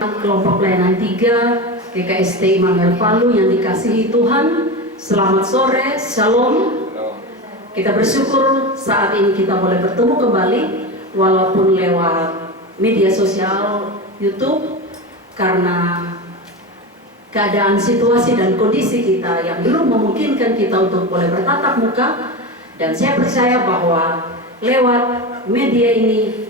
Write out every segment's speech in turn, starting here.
Kelompok pelayanan 3 GKST Immanuel Palu yang dikasihi Tuhan, selamat sore, shalom. Kita bersyukur saat ini kita boleh bertemu kembali walaupun lewat media sosial YouTube, karena keadaan situasi dan kondisi kita yang belum memungkinkan kita untuk boleh bertatap muka. Dan saya percaya bahwa lewat media ini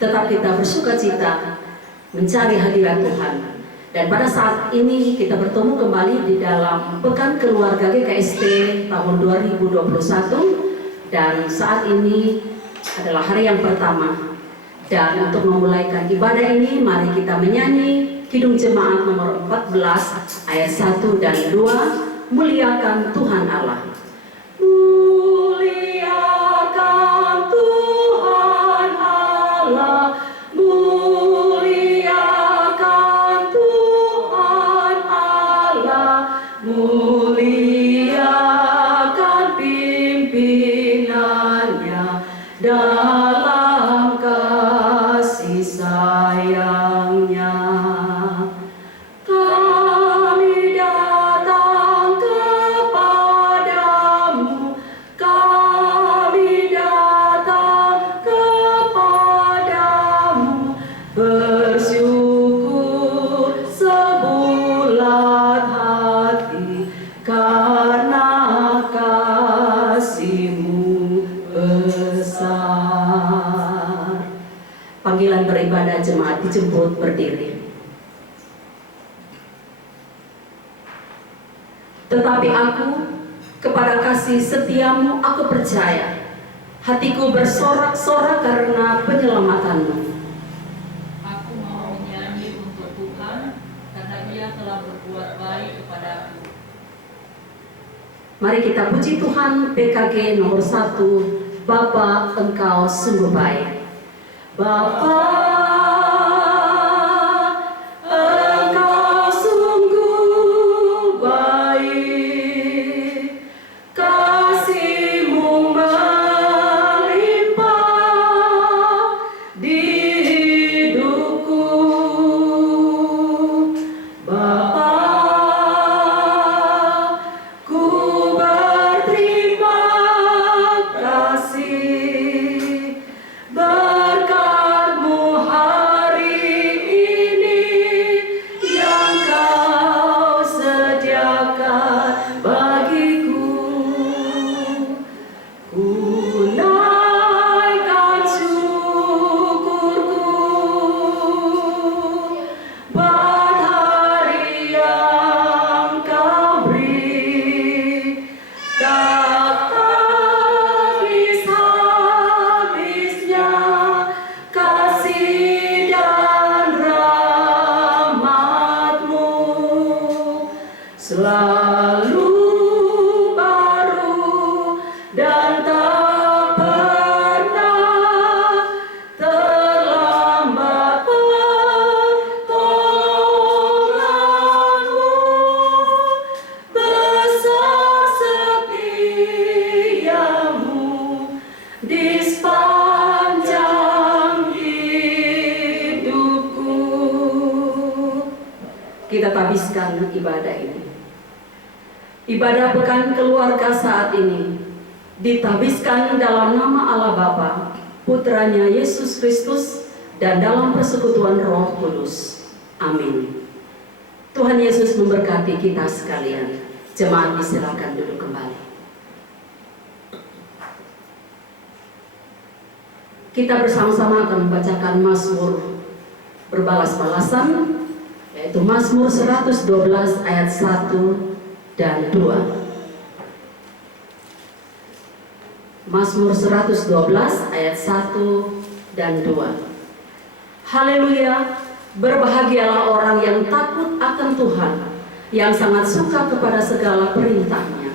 tetap kita bersukacita mencari hadirat Tuhan. Dan pada saat ini kita bertemu kembali di dalam Pekan Keluarga GKST tahun 2021. Dan saat ini adalah hari yang pertama. Dan untuk memulaikan ibadah ini, mari kita menyanyi Kidung Jemaat nomor 14 ayat 1 dan 2, Muliakan Tuhan Allah. Muliakan Tuhan Allah, muliakan Tuhan Allah, muliakan pimpinannya dalam kasih sayangnya. Kami datang kepadamu, kami datang kepadamu, bersyukur sebulat hati karena kasih-Mu besar. Panggilan beribadah jemaat dijemput berdiri. Tetapi aku, kepada kasih setiamu aku percaya, hatiku bersorak-sorak karena penyelamatanmu. Aku mau menyanyi untuk Tuhan, karena Dia telah berbuat baik kepadaku. Mari kita puji Tuhan. PKG nomor 1, Bapa Engkau sungguh baik. Bapa Engkau sungguh baik, kasih-Mu melimpah di hidupku. Bapa, ku berterima kasih berkat-Mu hari ini yang Kau sediakan bagiku. Ku naikkan syukurku buat hari yang Kau beri, tak habis-habisnya kasih dan rahmat-Mu, selalu baru dan tak pernah terlambat pertolongan-Mu, besar setia-Mu di sepanjang hidupku. Kita habiskan ibadah ini. Ibadah Pekan Keluarga saat ini ditabiskan dalam nama Allah Bapa, Putranya Yesus Kristus, dan dalam persekutuan Roh Kudus. Amin. Tuhan Yesus memberkati kita sekalian. Jemaat disilakan duduk kembali. Kita bersama-sama akan membacakan Mazmur berbalas-balasan, yaitu Mazmur 112 ayat 1 dan 2. Mazmur 112 ayat 1 dan 2. Haleluya, berbahagialah orang yang takut akan Tuhan, yang sangat suka kepada segala perintah-Nya.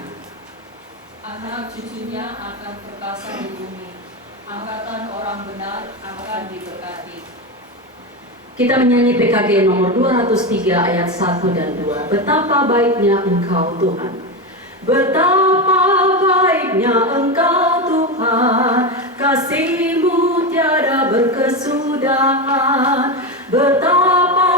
Anak cucunya akan perkasa di bumi, angkatan orang benar akan diberkati. Kita menyanyi PKG nomor 203 ayat 1 dan 2. Betapa baiknya Engkau Tuhan, betapa baiknya Engkau Tuhan, kasih-Mu tiada berkesudahan. Betapa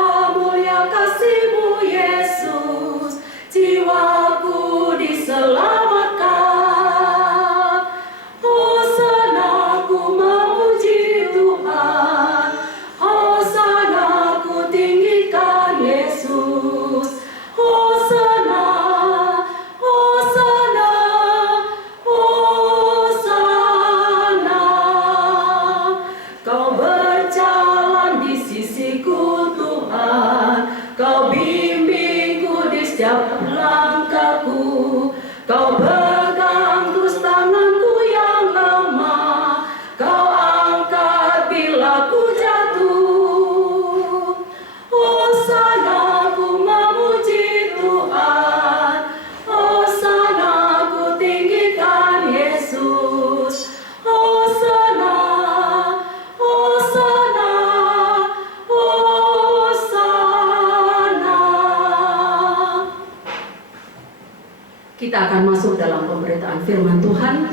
Kita akan masuk dalam pemberitaan firman Tuhan.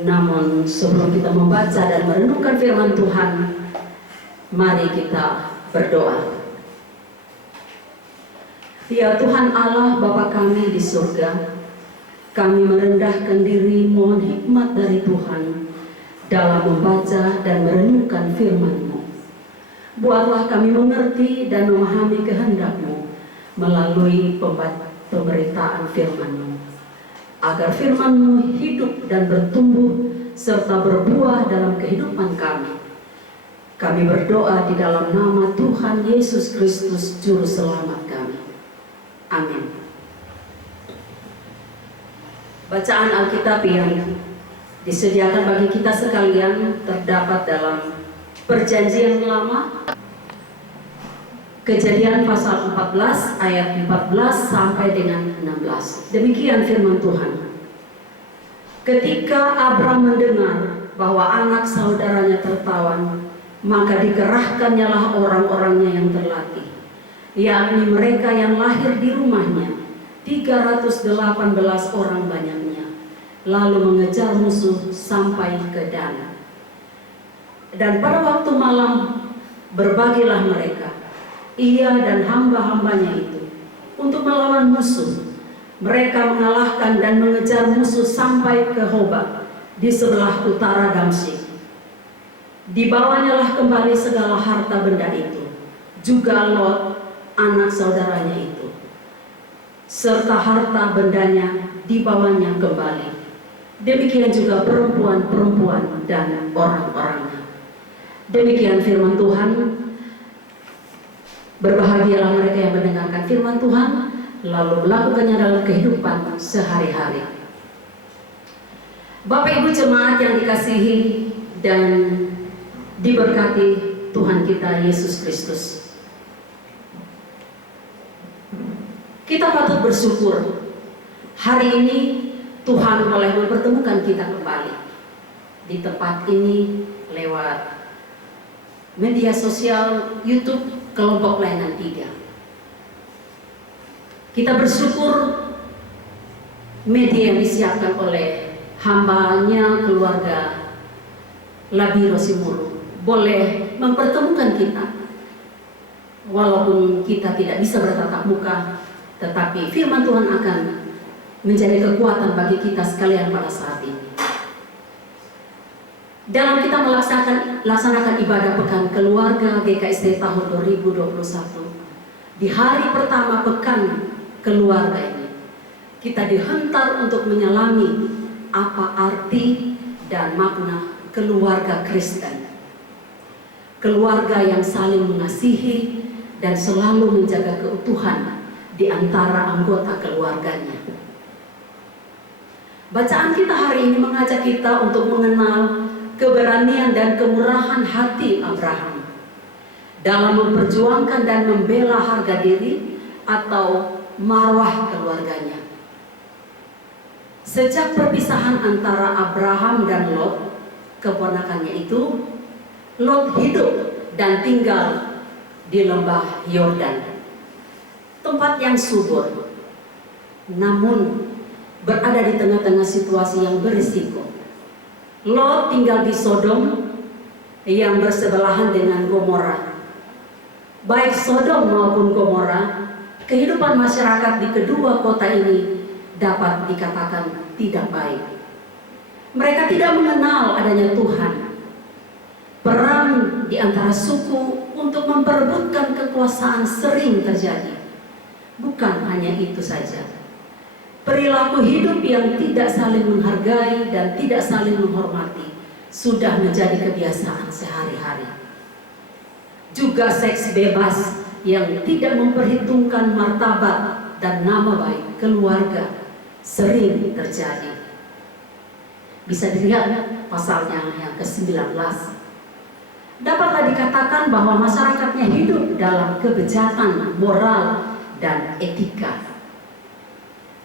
Namun sebelum kita membaca dan merenungkan firman Tuhan, mari kita berdoa. Ya Tuhan Allah Bapa kami di surga, kami merendahkan diri mohon hikmat dari Tuhan dalam membaca dan merenungkan firman-Mu. Buatlah kami mengerti dan memahami kehendak-Mu melalui pemberitaan firman-Mu, agar firman-Mu hidup dan bertumbuh serta berbuah dalam kehidupan kami. Kami berdoa di dalam nama Tuhan Yesus Kristus Juru Selamat kami. Amin. Bacaan Alkitab yang disediakan bagi kita sekalian terdapat dalam Perjanjian Lama, Kejadian pasal 14 ayat 14 sampai dengan 16. Demikian firman Tuhan. Ketika Abram mendengar bahwa anak saudaranya tertawan, maka dikerahkannyalah orang-orangnya yang terlatih, yakni mereka yang lahir di rumahnya, 318 orang banyaknya, lalu mengejar musuh sampai ke Dan. Dan pada waktu malam berbagilah mereka, ia dan hamba-hambanya itu, untuk melawan musuh. Mereka mengalahkan dan mengejar musuh sampai ke Hoba di sebelah utara Damsyik. Dibawanyalah kembali segala harta benda itu, juga Lot anak saudaranya itu, serta harta bendanya dibawanya kembali. Demikian juga perempuan-perempuan dan orang-orangnya. Demikian firman Tuhan. Berbahagialah mereka yang mendengarkan firman Tuhan lalu melakukannya dalam kehidupan sehari-hari. Bapak Ibu jemaat yang dikasihi dan diberkati Tuhan kita Yesus Kristus, kita patut bersyukur hari ini Tuhan boleh mempertemukan kita kembali di tempat ini lewat media sosial YouTube Kelompok Pelayanan 3. Kita bersyukur media yang disiapkan oleh hambanya keluarga Labiro Simuru boleh mempertemukan kita. Walaupun kita tidak bisa bertatap muka, tetapi firman Tuhan akan menjadi kekuatan bagi kita sekalian pada saat ini. Dalam kita melaksanakan ibadah pekan keluarga GKSD tahun 2021, di hari pertama pekan keluarga ini, kita dihentar untuk menyelami apa arti dan makna keluarga Kristen. Keluarga yang saling mengasihi dan selalu menjaga keutuhan di antara anggota keluarganya. Bacaan kita hari ini mengajak kita untuk mengenal keberanian dan kemurahan hati Abraham dalam memperjuangkan dan membela harga diri atau marwah keluarganya. Sejak perpisahan antara Abraham dan Lot, keponakannya itu, Lot hidup dan tinggal di lembah Yordan, tempat yang subur, namun berada di tengah-tengah situasi yang berisiko. Lot tinggal di Sodom yang bersebelahan dengan Gomora. Baik Sodom maupun Gomora, kehidupan masyarakat di kedua kota ini dapat dikatakan tidak baik. Mereka tidak mengenal adanya Tuhan. Perang di antara suku untuk memperebutkan kekuasaan sering terjadi. Bukan hanya itu saja. Perilaku hidup yang tidak saling menghargai dan tidak saling menghormati sudah menjadi kebiasaan sehari-hari. Juga seks bebas yang tidak memperhitungkan martabat dan nama baik keluarga sering terjadi. Bisa dilihat pasalnya yang ke-19. Dapatlah dikatakan bahwa masyarakatnya hidup dalam kebejatan moral dan etika.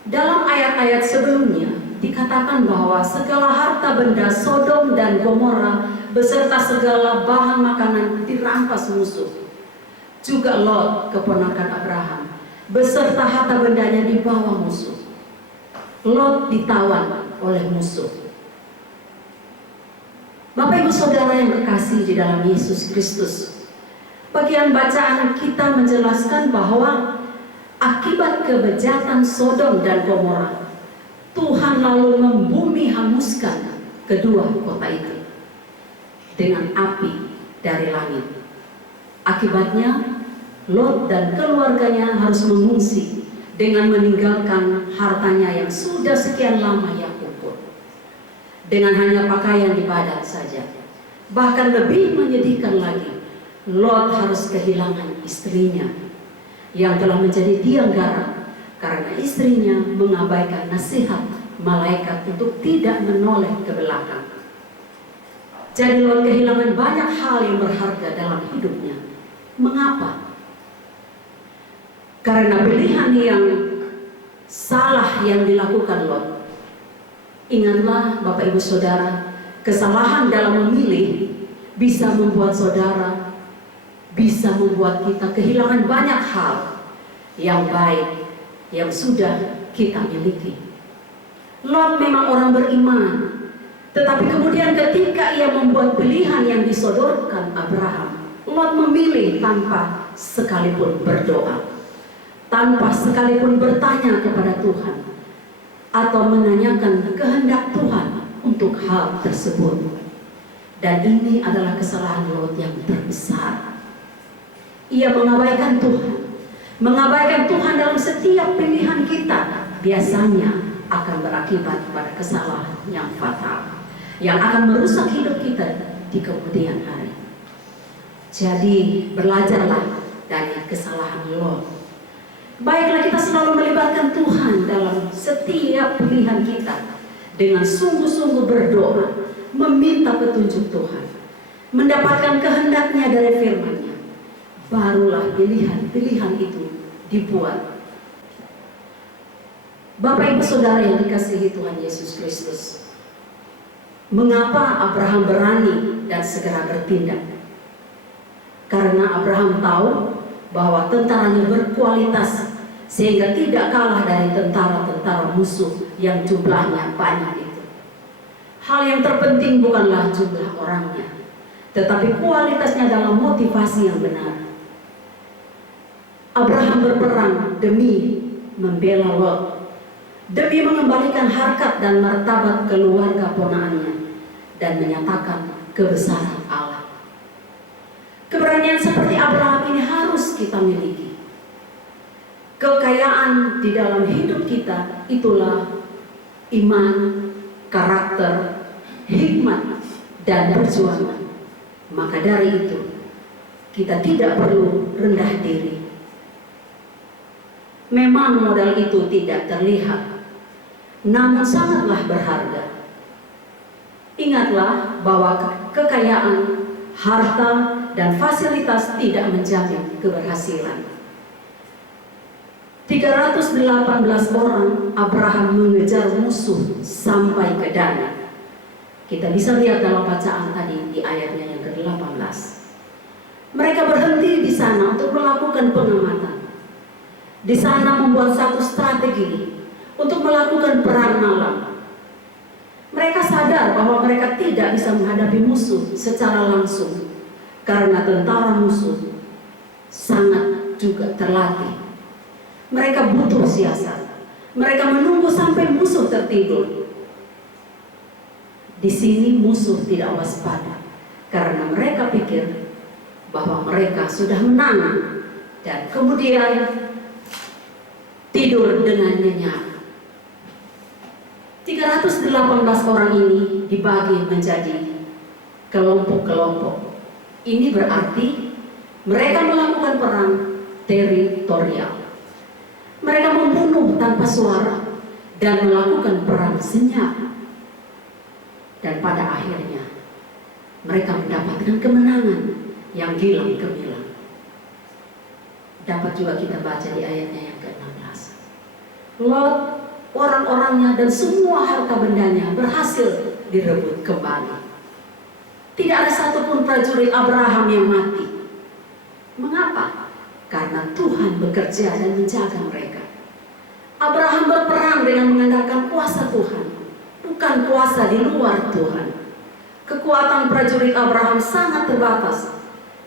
Dalam ayat-ayat sebelumnya dikatakan bahwa segala harta benda Sodom dan Gomora beserta segala bahan makanan dirampas musuh. Juga Lot, keponakan Abraham, beserta harta bendanya dibawa musuh. Lot ditawan oleh musuh. Bapak Ibu Saudara yang kekasih di dalam Yesus Kristus, bagian bacaan kita menjelaskan bahwa akibat kebejatan Sodom dan Gomora, Tuhan lalu membumi hanguskan kedua kota itu dengan api dari langit. Akibatnya Lot dan keluarganya harus mengungsi dengan meninggalkan hartanya yang sudah sekian lama ia kumpul, dengan hanya pakaian ibadat saja. Bahkan lebih menyedihkan lagi, Lot harus kehilangan istrinya yang telah menjadi tiang garam karena istrinya mengabaikan nasihat malaikat untuk tidak menoleh ke belakang. Jadi Lot kehilangan banyak hal yang berharga dalam hidupnya. Mengapa? Karena pilihan yang salah yang dilakukan Lot. Ingatlah Bapak Ibu Saudara, kesalahan dalam memilih bisa membuat saudara, bisa membuat kita kehilangan banyak hal yang baik yang sudah kita miliki. Lot memang orang beriman, tetapi kemudian ketika ia membuat pilihan yang disodorkan Abraham, Lot memilih tanpa sekalipun berdoa, tanpa sekalipun bertanya kepada Tuhan atau menanyakan kehendak Tuhan untuk hal tersebut. Dan ini adalah kesalahan Lot yang terbesar. Ia mengabaikan Tuhan dalam setiap pilihan kita biasanya akan berakibat pada kesalahan yang fatal yang akan merusak hidup kita di kemudian hari. Jadi belajarlah dari kesalahan Lot. Baiklah kita selalu melibatkan Tuhan dalam setiap pilihan kita dengan sungguh-sungguh berdoa, meminta petunjuk Tuhan, mendapatkan kehendaknya dari firman-Nya. Barulah pilihan-pilihan itu dibuat. Bapak Ibu Saudara yang dikasihi Tuhan Yesus Kristus, mengapa Abraham berani dan segera bertindak? Karena Abraham tahu bahwa tentaranya berkualitas sehingga tidak kalah dari tentara-tentara musuh yang jumlahnya banyak itu. Hal yang terpenting bukanlah jumlah orangnya, tetapi kualitasnya dalam motivasi yang benar. Abraham berperang demi membela Lot, demi mengembalikan harkat dan martabat keluarga ponakannya dan menyatakan kebesaran Allah. Keberanian seperti Abraham ini harus kita miliki. Kekayaan di dalam hidup kita itulah iman, karakter, hikmat, dan perjuangan. Maka dari itu kita tidak perlu rendah diri. Memang modal itu tidak terlihat, namun sangatlah berharga. Ingatlah bahwa kekayaan, harta, dan fasilitas tidak menjamin keberhasilan. 318 orang Abraham mengejar musuh sampai ke Dan. Kita bisa lihat dalam bacaan tadi di ayatnya yang ke-18. Mereka berhenti di sana untuk melakukan pengamatan. Di sana membuat satu strategi untuk melakukan perang malam. Mereka sadar bahwa mereka tidak bisa menghadapi musuh secara langsung karena tentara musuh sangat juga terlatih. Mereka butuh siasat. Mereka menunggu sampai musuh tertidur. Di sini musuh tidak waspada karena mereka pikir bahwa mereka sudah menang dan kemudian tidur dengan nyenyak. 318 orang ini dibagi menjadi kelompok-kelompok. Ini berarti mereka melakukan perang teritorial. Mereka membunuh tanpa suara dan melakukan perang senyap. Dan pada akhirnya mereka mendapatkan kemenangan yang gilang gemilang. Dapat juga kita baca di ayatnya yang ke-16. Lot, orang-orangnya dan semua harta bendanya berhasil direbut kembali. Tidak ada satupun prajurit Abraham yang mati. Mengapa? Karena Tuhan bekerja dan menjaga mereka. Abraham berperang dengan mengandalkan kuasa Tuhan, bukan kuasa di luar Tuhan. Kekuatan prajurit Abraham sangat terbatas,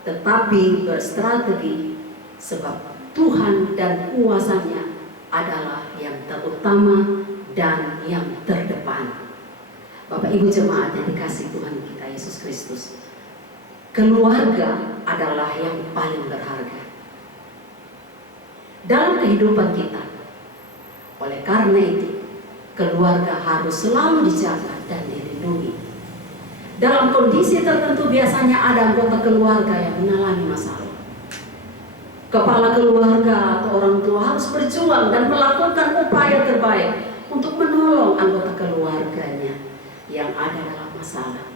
tetapi berstrategi sebab Tuhan dan kuasanya adalah yang terutama dan yang terdepan. Bapak Ibu jemaat yang dikasihi Tuhan kita Yesus Kristus, keluarga adalah yang paling berharga dalam kehidupan kita. Oleh karena itu, keluarga harus selalu dijaga dan dilindungi. Dalam kondisi tertentu biasanya ada anggota keluarga yang mengalami masalah. Kepala keluarga atau orang tua harus berjuang dan melakukan upaya terbaik untuk menolong anggota keluarganya yang ada dalam masalah.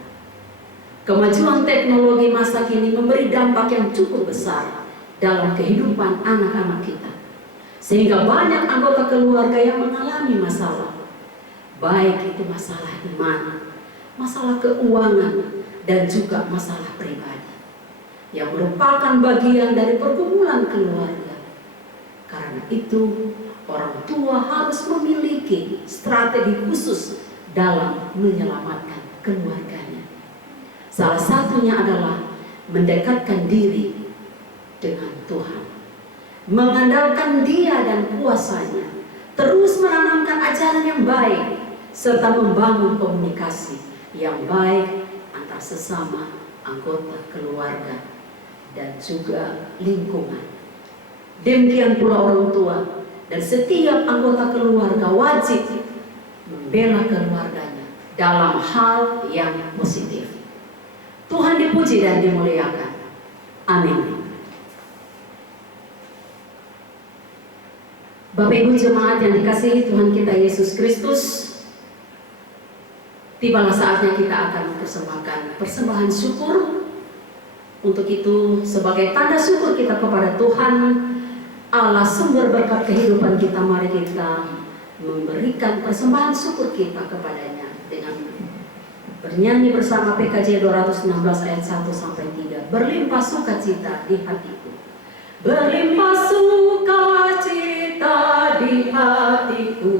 Kemajuan teknologi masa kini memberi dampak yang cukup besar dalam kehidupan anak-anak kita, sehingga banyak anggota keluarga yang mengalami masalah, baik itu masalah iman, masalah keuangan, dan juga masalah pribadi, yang merupakan bagian dari pergumulan keluarga. Karena itu, orang tua harus memiliki strategi khusus dalam menyelamatkan keluarganya. Salah satunya adalah mendekatkan diri dengan Tuhan, mengandalkan Dia dan kuasanya, terus menanamkan ajaran yang baik, serta membangun komunikasi yang baik antar sesama anggota keluarga dan juga lingkungan. Demikian pula orang tua dan setiap anggota keluarga wajib membela keluarganya dalam hal yang positif. Tuhan dipuji dan dimuliakan. Amin. Bapak Ibu jemaat yang dikasihi Tuhan kita Yesus Kristus, tibalah saatnya kita akan mempersembahkan persembahan syukur. Untuk itu, sebagai tanda syukur kita kepada Tuhan Allah sumber berkat kehidupan kita, mari kita memberikan persembahan syukur kita kepadanya dengan bernyanyi bersama PKJ 216 ayat 1-3. Berlimpah sukacita di hatiku, berlimpah sukacita di hatiku,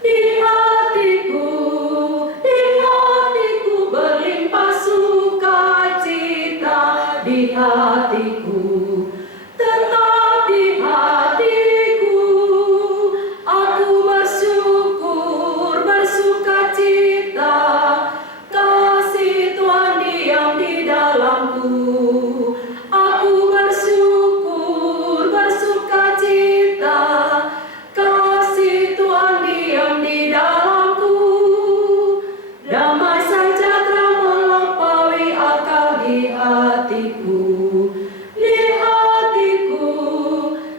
di hatiku, di hatiku, berlimpah sukacita di hatiku. Tetap di hatiku, aku bersyukur, bersukacita, kasih Tuhan diam di dalamku. Aku bersyukur, bersukacita, kasih Tuhan diam di dalamku. Damai sejahtera melampaui akal di hatiku, di hatiku,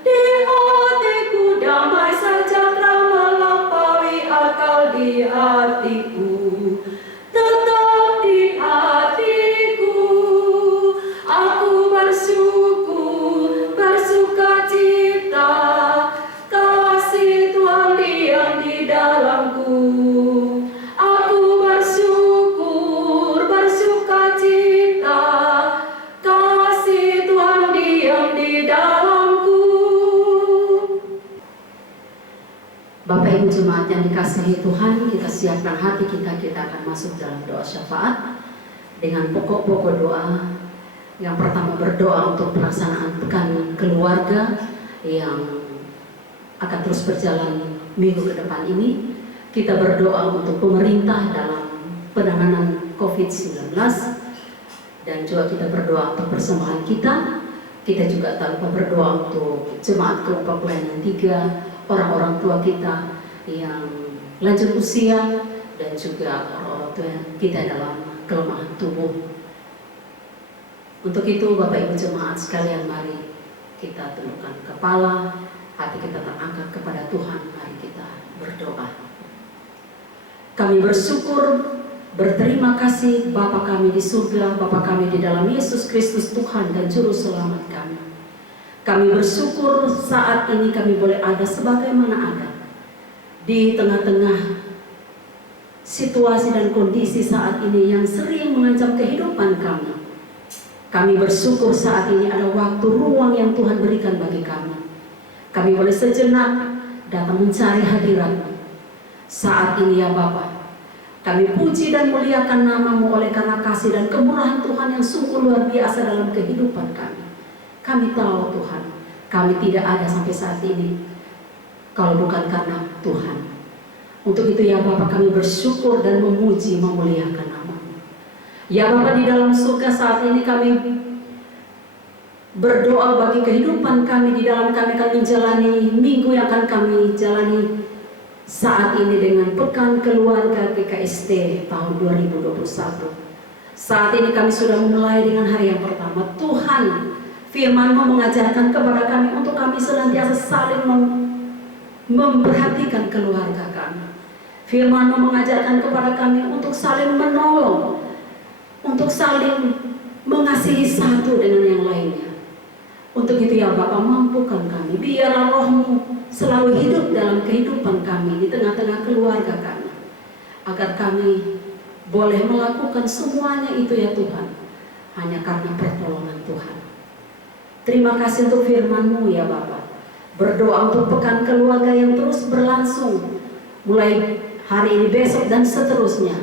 di hatiku. Damai sejahtera melampaui akal di hatiku. Tetap di hatiku, aku bersyukur, bersukacita, kasih Tuhan diam di dalamku. Aku bersyukur, bersukacita, kasih Tuhan diam di dalamku. Bapak Ibu jemaat yang dikasihi Tuhan, kita siapkan hati kita akan masuk dalam doa syafaat dengan pokok-pokok doa. Yang pertama, berdoa untuk pelaksanaan pekan keluarga yang akan terus berjalan minggu ke depan ini. Kita berdoa untuk pemerintah dalam penanganan COVID-19, dan juga kita berdoa untuk persembahan kita. Kita juga tanpa berdoa untuk jemaat kelompok pelayanan 3, orang-orang tua kita yang lanjut usia, dan juga orang-orang tua kita dalam kelemahan tubuh. Untuk itu Bapak Ibu jemaat sekalian, mari kita tundukkan kepala, hati kita terangkat kepada Tuhan. Mari kita berdoa. Kami bersyukur, berterima kasih Bapa kami di surga, Bapa kami di dalam Yesus Kristus Tuhan dan Juru Selamat kami. Kami bersyukur saat ini kami boleh ada sebagaimana ada di tengah-tengah situasi dan kondisi saat ini yang sering mengancam kehidupan kami. Kami bersyukur saat ini ada waktu ruang yang Tuhan berikan bagi kami. Kami boleh sejenak datang mencari hadirat-Mu. Saat ini ya Bapa, kami puji dan muliakan nama-Mu oleh karena kasih dan kemurahan Tuhan yang sungguh luar biasa dalam kehidupan kami. Kami tahu Tuhan, kami tidak ada sampai saat ini kalau bukan karena Tuhan. Untuk itu ya Bapa, kami bersyukur dan memuji memuliakan nama-Mu. Ya Bapa, di dalam surga saat ini kami berdoa bagi kehidupan kami, di dalam kami akan menjalani minggu yang akan kami jalani saat ini dengan Pekan Keluarga PKST tahun 2021. Saat ini kami sudah memulai dengan hari yang pertama. Tuhan, firman-Mu mengajarkan kepada kami untuk kami senantiasa saling memperhatikan keluarga kami. Firman-Mu mengajarkan kepada kami untuk saling menolong, untuk saling mengasihi satu dengan yang lainnya. Untuk itu ya Bapa, mampukan kami, biarlah Roh-Mu selalu hidup dalam kehidupan kami, di tengah-tengah keluarga kami, agar kami boleh melakukan semuanya itu ya Tuhan, hanya karena pertolongan Tuhan. Terima kasih untuk firman-Mu ya Bapa. Berdoa untuk Pekan Keluarga yang terus berlangsung, mulai hari ini, besok, dan seterusnya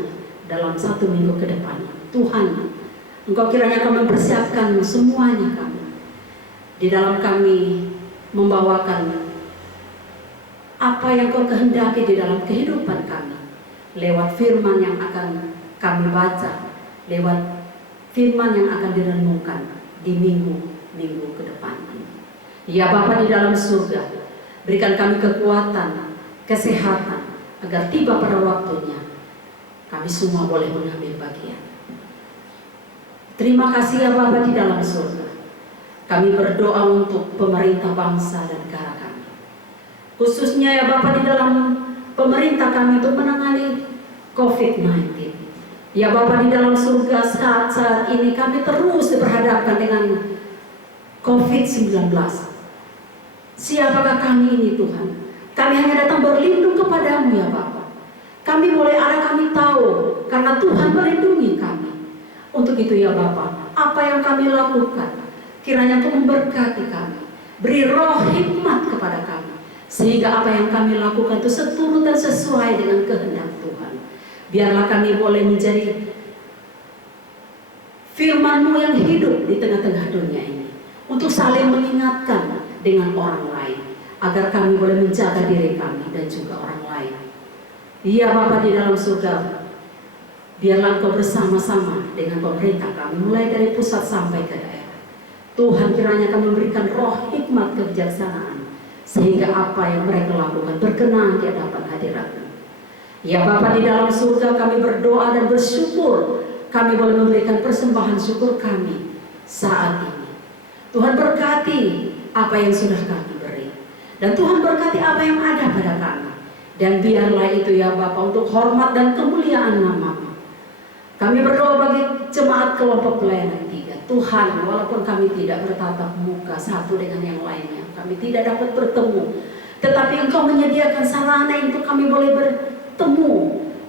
dalam 1 minggu ke depan. Tuhan, Engkau kiranya akan mempersiapkan semuanya kami. Di dalam kami membawakan apa yang Kau kehendaki di dalam kehidupan kami, lewat firman yang akan kami baca, lewat firman yang akan direnungkan di minggu-minggu ke depan ini. Ya Bapa di dalam surga, berikan kami kekuatan, kesehatan, agar tiba pada waktunya kami semua boleh mengambil bagian. Terima kasih ya Bapa di dalam surga. Kami berdoa untuk pemerintah bangsa dan negara kami, khususnya ya Bapa di dalam pemerintah kami untuk menangani COVID-19. Ya Bapa di dalam surga, saat ini kami terus berhadapan dengan COVID-19. Siapakah kami ini Tuhan? Kami hanya datang berlindung kepadamu ya Bapa. Kami mulai ada kami tahu karena Tuhan melindungi kami. Untuk itu ya Bapa, apa yang kami lakukan, kiranya Kau memberkati kami, beri roh hikmat kepada kami, sehingga apa yang kami lakukan itu seturut dan sesuai dengan kehendak Tuhan. Biarlah kami boleh menjadi firman-Mu yang hidup di tengah-tengah dunia ini, untuk saling mengingatkan dengan orang lain, agar kami boleh menjaga diri kami dan juga orang lain. Ya Bapa di dalam surga, biarlah Engkau bersama-sama dengan pemerintah kami, mulai dari pusat sampai ke daerah. Tuhan kiranya akan memberikan roh hikmat kebijaksanaan, sehingga apa yang mereka lakukan berkenan di hadapan hadirat-Mu. Ya Bapa di dalam surga, kami berdoa dan bersyukur kami boleh memberikan persembahan syukur kami saat ini. Tuhan berkati apa yang sudah kami beri, dan Tuhan berkati apa yang ada pada kami. Dan biarlah itu ya Bapa untuk hormat dan kemuliaan nama-Mu. Kami berdoa bagi jemaat kelompok pelayanan 3. Tuhan, walaupun kami tidak bertatap muka satu dengan yang lainnya, kami tidak dapat bertemu, tetapi Engkau menyediakan sarana untuk kami boleh bertemu.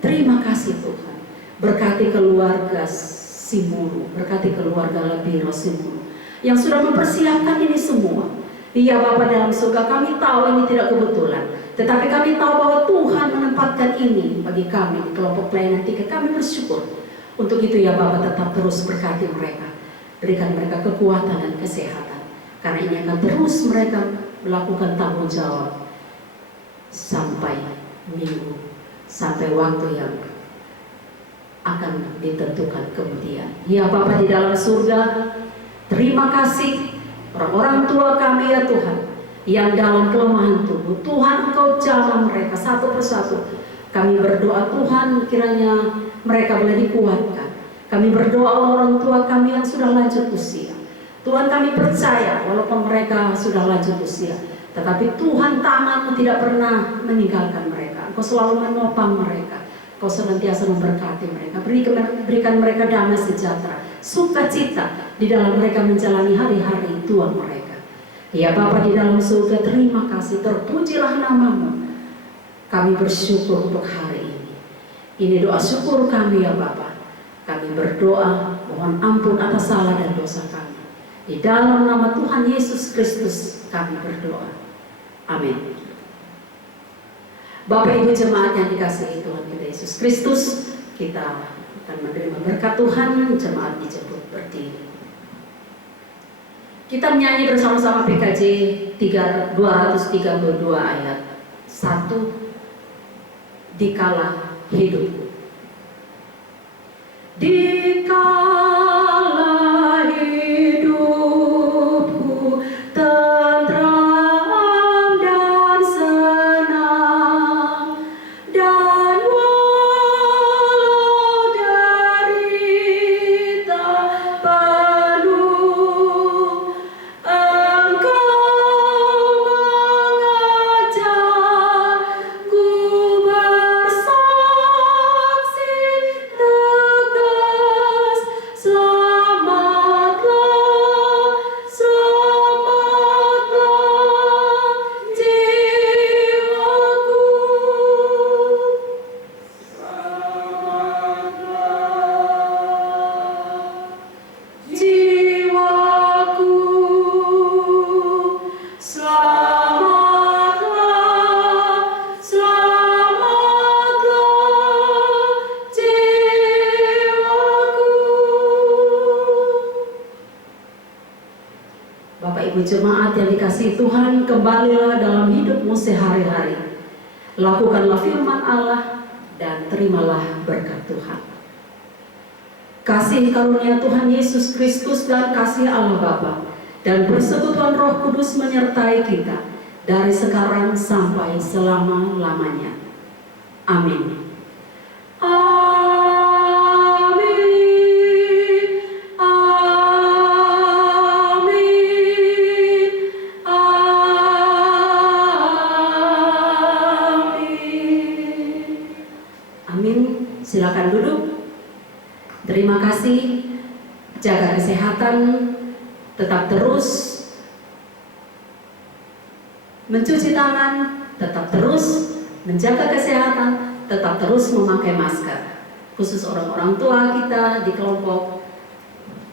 Terima kasih Tuhan. Berkati keluarga Simuru, berkati keluarga Labiro Simuru yang sudah mempersiapkan ini semua. Iya Bapa dalam surga, kami tahu ini tidak kebetulan, tetapi kami tahu bahwa Tuhan menempatkan ini bagi kami di kelompok pelayanan 3. Kami bersyukur. Untuk itu ya Bapa, tetap terus berkati mereka, berikan mereka kekuatan dan kesehatan, karena ini akan terus mereka melakukan tanggung jawab sampai minggu, sampai waktu yang akan ditentukan kemudian. Ya Bapa di dalam surga, terima kasih orang-orang tua kami ya Tuhan, yang dalam kelemahan tubuh, Tuhan Engkau jamah mereka satu persatu. Kami berdoa Tuhan kiranya mereka boleh dikuatkan. Kami berdoa orang tua kami yang sudah lanjut usia. Tuhan kami percaya walaupun mereka sudah lanjut usia, tetapi Tuhan tangan-Mu tidak pernah meninggalkan mereka. Engkau selalu menopang mereka. Engkau senantiasa memberkati mereka. Berikan mereka damai sejahtera, sukacita di dalam mereka menjalani hari-hari tua mereka. Ya Bapa di dalam surga, terima kasih, terpujilah nama-Mu. Kami bersyukur untuk hari ini. Ini doa syukur kami ya Bapa. Kami berdoa mohon ampun atas salah dan dosa kami. Di dalam nama Tuhan Yesus Kristus kami berdoa. Amin. Bapak Ibu jemaat yang dikasihi Tuhan kita Yesus Kristus, kita akan menerima berkat Tuhan. Jemaat dijemput berdiri. Kita menyanyi bersama-sama PKJ 232 ayat 1. Dikala hidupku. Dikala hidupku tentram dan senang, dan walau derita penuh, Engkau mengajarku bersaksi tegas, selamatlah, selamatlah jiwaku, selamatlah jiwaku, selamatlah, selamatlah jiwaku. Bapak Ibu jemaat yang dikasihi Tuhan, kembalilah dalam hidupmu sehari-hari. Lakukanlah firman Allah dan terimalah berkat Tuhan. Kasih karunia Tuhan Yesus Kristus dan kasih Allah Bapa dan persekutuan Roh Kudus menyertai kita dari sekarang sampai selama-lamanya. Amin. Amin. Amin. Amin. Amin. Silakan duduk. Terima kasih. Jaga kesehatan. Tetap terus mencuci tangan. Tetap terus menjaga kesehatan. Tetap terus memakai masker. Khusus orang-orang tua kita di kelompok.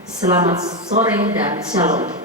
Selamat sore dan shalom.